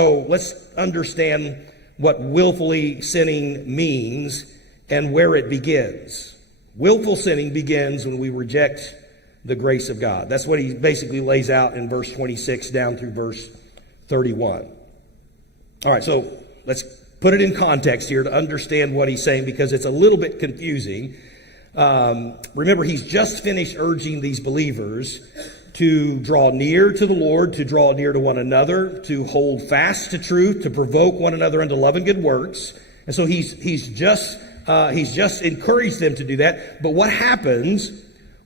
So let's understand what willfully sinning means and where it begins. Willful sinning begins when we reject the grace of God. That's what he basically lays out in verse 26 down through verse 31. All right, so let's put it in context here to understand what he's saying, because it's a little bit confusing. Remember, he's just finished urging these believers to draw near to the Lord, to draw near to one another, to hold fast to truth, to provoke one another unto love and good works. And so he's just encouraged them to do that. But what happens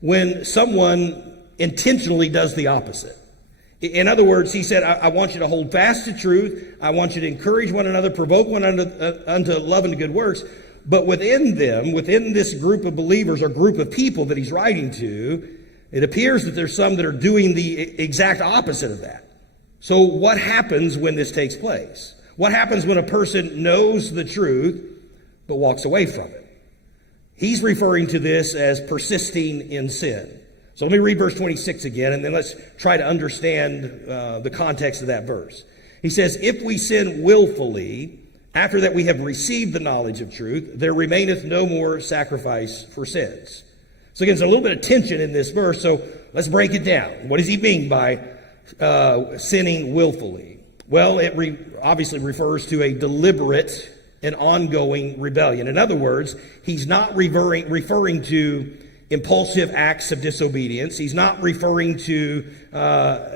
when someone intentionally does the opposite? In other words, he said, I want you to hold fast to truth. I want you to encourage one another, provoke one another unto love and good works. But within them, within this group of believers or group of people that he's writing to, it appears that there's some that are doing the exact opposite of that. So what happens when this takes place? What happens when a person knows the truth but walks away from it? He's referring to this as persisting in sin. So let me read verse 26 again, and then let's try to understand the context of that verse. He says, if we sin willfully, after that we have received the knowledge of truth, there remaineth no more sacrifice for sins. So again, there's a little bit of tension in this verse, so let's break it down. What does he mean by sinning willfully? Well, it obviously refers to a deliberate and ongoing rebellion. In other words, he's not referring to impulsive acts of disobedience. He's not referring to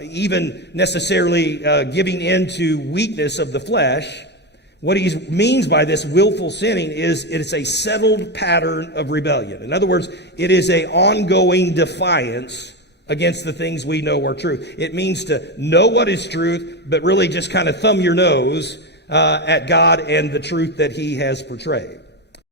even necessarily giving in to weakness of the flesh. What he means by this willful sinning is it's a settled pattern of rebellion. In other words, it is an ongoing defiance against the things we know are truth. It means to know what is truth, but really just kind of thumb your nose at God and the truth that he has portrayed.